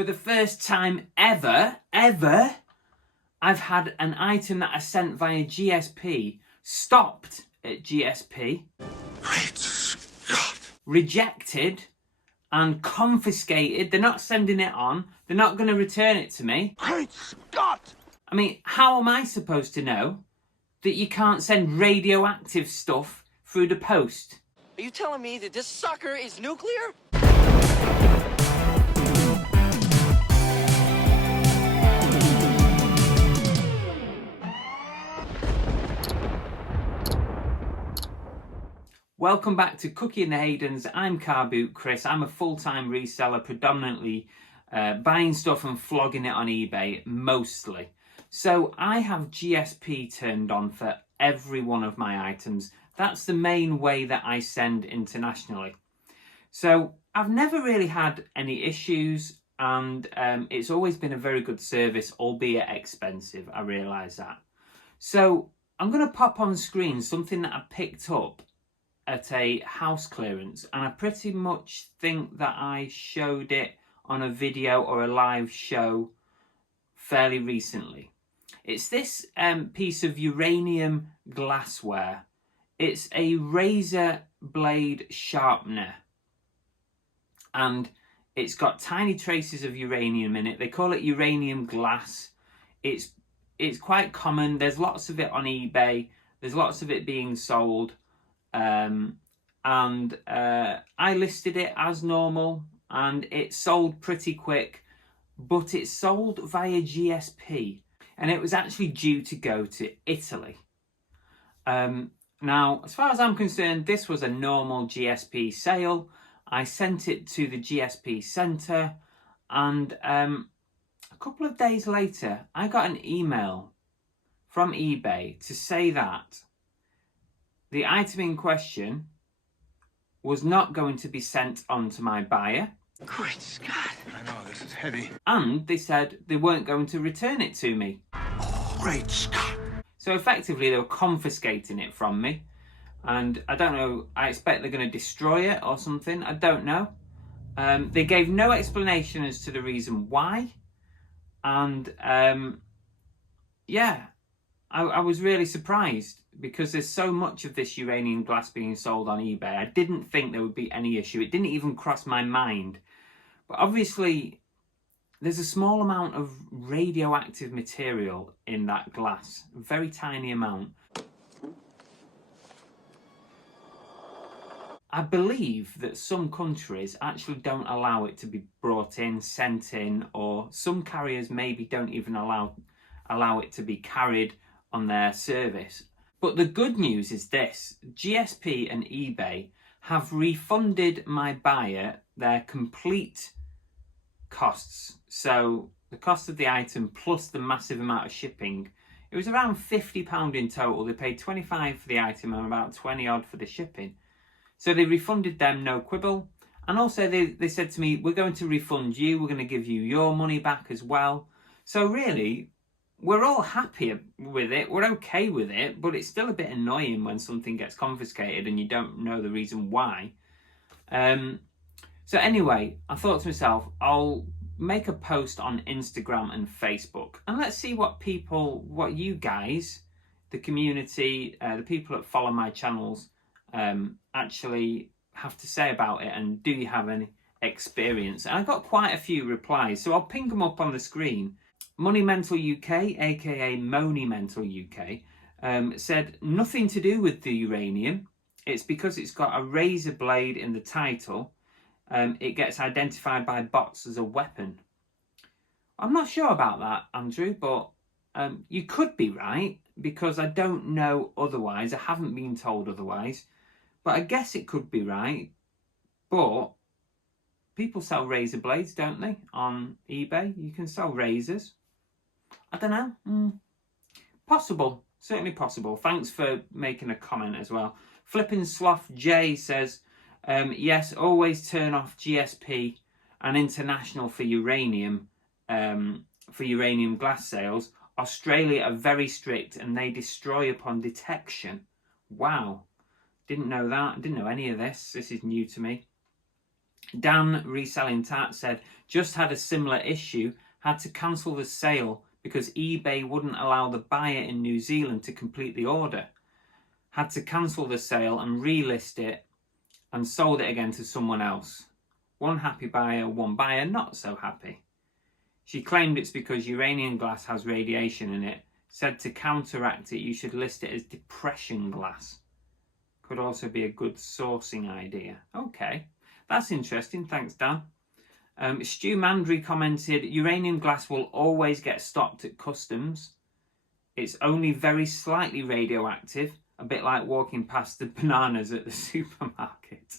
For the first time ever, I've had an item that I sent via GSP stopped at GSP, Great Scott! rejected and confiscated. They're not sending it on. They're not going to return it to me. Great Scott! I mean, how am I supposed to know that you can't send radioactive stuff through the post? Are you telling me that this sucker is nuclear? Welcome back to Cookie and the Haydens. I'm Car Boot Chris. I'm a full-time reseller, predominantly buying stuff and flogging it on eBay, mostly. So I have GSP turned on for every one of my items. That's the main way that I send internationally. So I've never really had any issues, and it's always been a very good service, albeit expensive. I realise that. So I'm going to pop on screen something that I picked up at a house clearance, and I pretty much think that I showed it on a video or a live show fairly recently. It's this piece of uranium glassware. It's a razor blade sharpener, and it's got tiny traces of uranium in it. They call it uranium glass. It's quite common. There's lots of it on eBay. There's lots of it being sold. I listed it as normal, and it sold pretty quick, but it sold via GSP, and it was actually due to go to Italy. Now, as far as I'm concerned, this was a normal GSP sale. I sent it to the GSP centre, and a couple of days later, I got an email from eBay to say that the item in question was not going to be sent on to my buyer. Great Scott! I know, this is heavy. And they said they weren't going to return it to me. Great Scott! So effectively they were confiscating it from me. And I don't know, I expect they're going to destroy it or something. I don't know. They gave no explanation as to the reason why. And yeah, I was really surprised, because there's so much of this uranium glass being sold on eBay. I didn't think there would be any issue. It didn't even cross my mind. But obviously, there's a small amount of radioactive material in that glass. A very tiny amount. I believe that some countries actually don't allow it to be brought in, sent in, or some carriers maybe don't even allow it to be carried on their service. But the good news is this: GSP and eBay have refunded my buyer their complete costs. So the cost of the item plus the massive amount of shipping, it was around £50 in total. They paid $25 for the item and about 20 odd for the shipping. So they refunded them, no quibble. And also they said to me, we're going to refund you, we're going to give you your money back as well. So really, we're all happy with it, we're okay with it, but it's still a bit annoying when something gets confiscated and you don't know the reason why. So anyway, I thought to myself, I'll make a post on Instagram and Facebook, and let's see what you guys, the community, the people that follow my channels, actually have to say about it, and do you have any experience? And I got quite a few replies, so I'll ping them up on the screen. Money Mental UK, aka Money Mental UK, said nothing to do with the uranium. It's because it's got a razor blade in the title. It gets identified by bots as a weapon. I'm not sure about that, Andrew, but you could be right, because I don't know otherwise. I haven't been told otherwise, but I guess it could be right. But people sell razor blades, don't they, on eBay? You can sell razors. I don't know. Possible. Certainly possible. Thanks for making a comment as well. Flippin' Sloth J says, yes, always turn off GSP and international for uranium glass sales. Australia are very strict and they destroy upon detection. Wow. Didn't know that. Didn't know any of this. This is new to me. Dan Reselling Tat said, just had a similar issue, had to cancel the sale because eBay wouldn't allow the buyer in New Zealand to complete the order. Had to cancel the sale and relist it and sold it again to someone else. One happy buyer, one buyer not so happy. She claimed it's because uranium glass has radiation in it. Said to counteract it, you should list it as depression glass. Could also be a good sourcing idea. Okay, that's interesting. Thanks, Dan. Stu Mandry commented, uranium glass will always get stopped at customs. It's only very slightly radioactive, a bit like walking past the bananas at the supermarket.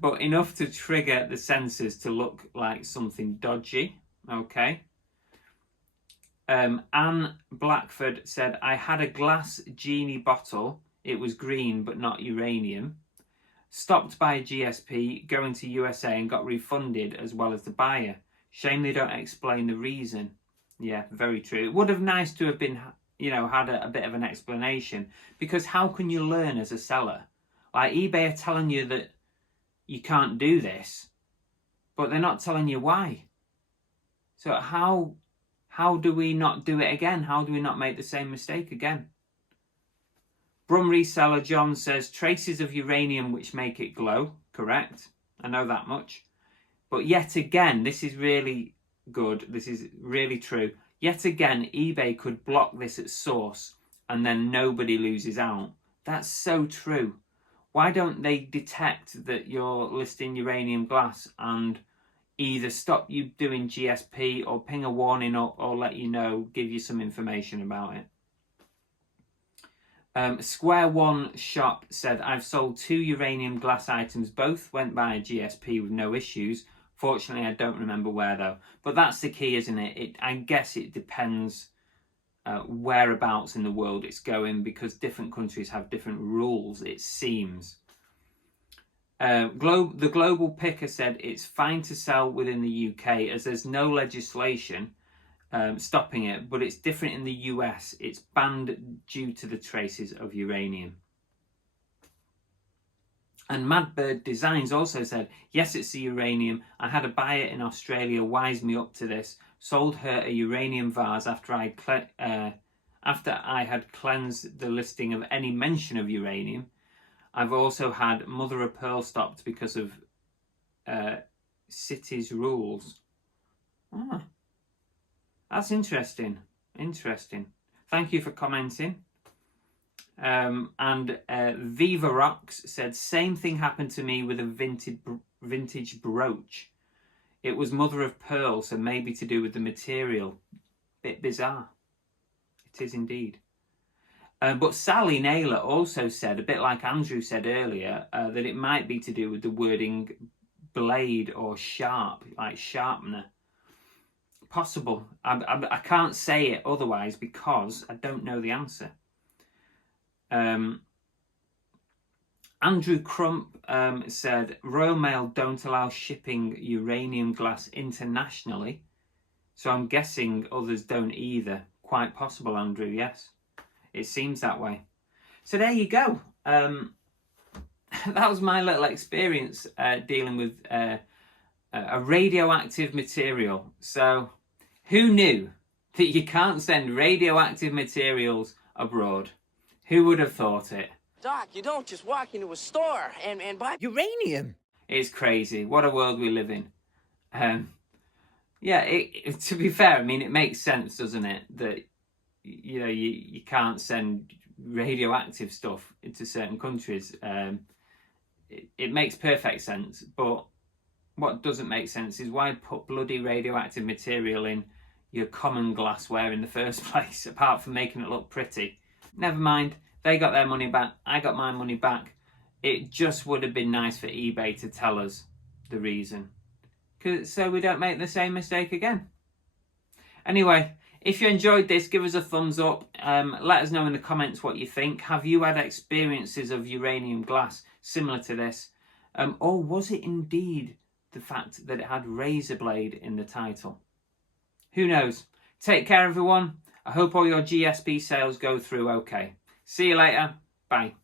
But enough to trigger the sensors to look like something dodgy. Okay. Anne Blackford said, I had a glass genie bottle. It was green but not uranium. Stopped by GSP, going to USA and got refunded as well as the buyer. Shame they don't explain the reason. Yeah, very true. It would have nice to have been, had a bit of an explanation, because how can you learn as a seller? Like, eBay are telling you that you can't do this, but they're not telling you why. So how do we not do it again? How do we not make the same mistake again? Brum Reseller John says, traces of uranium which make it glow. Correct. I know that much. But yet again, this is really good. This is really true. Yet again, eBay could block this at source and then nobody loses out. That's so true. Why don't they detect that you're listing uranium glass and either stop you doing GSP or ping a warning or let you know, give you some information about it? Square One Shop said, I've sold 2 uranium glass items. Both went by GSP with no issues. Fortunately, I don't remember where though. But that's the key, isn't it? I guess it depends whereabouts in the world it's going, because different countries have different rules, it seems. The Global Picker said, it's fine to sell within the UK as there's no legislation stopping it, but it's different in the US. It's banned due to the traces of uranium. And Madbird Designs also said, yes, it's the uranium. I had a buyer in Australia wise me up to this. Sold her a uranium vase after I had cleansed the listing of any mention of uranium. I've also had mother of pearl stopped because of city's rules. Ah. That's interesting. Interesting. Thank you for commenting. And Viva Rocks said, same thing happened to me with a vintage brooch. It was mother of pearl, so maybe to do with the material. Bit bizarre. It is indeed. But Sally Naylor also said, a bit like Andrew said earlier, that it might be to do with the wording blade or sharp, like sharpener. Possible. I can't say it otherwise because I don't know the answer. Andrew Crump said, Royal Mail don't allow shipping uranium glass internationally, so I'm guessing others don't either. Quite possible, Andrew, yes. It seems that way. So there you go. That was my little experience dealing with a radioactive material. So who knew that you can't send radioactive materials abroad? Who would have thought it? Doc, you don't just walk into a store and buy uranium. It's crazy. What a world we live in. Yeah, to be fair, I mean, it makes sense, doesn't it? That, you can't send radioactive stuff into certain countries. It makes perfect sense. But what doesn't make sense is why put bloody radioactive material in your common glassware in the first place, apart from making it look pretty. Never mind, they got their money back, I got my money back. It just would have been nice for eBay to tell us the reason, so we don't make the same mistake again. Anyway, if you enjoyed this, give us a thumbs up. Let us know in the comments what you think. Have you had experiences of uranium glass similar to this? Or was it indeed the fact that it had razor blade in the title? Who knows? Take care, everyone. I hope all your GSP sales go through okay. See you later. Bye.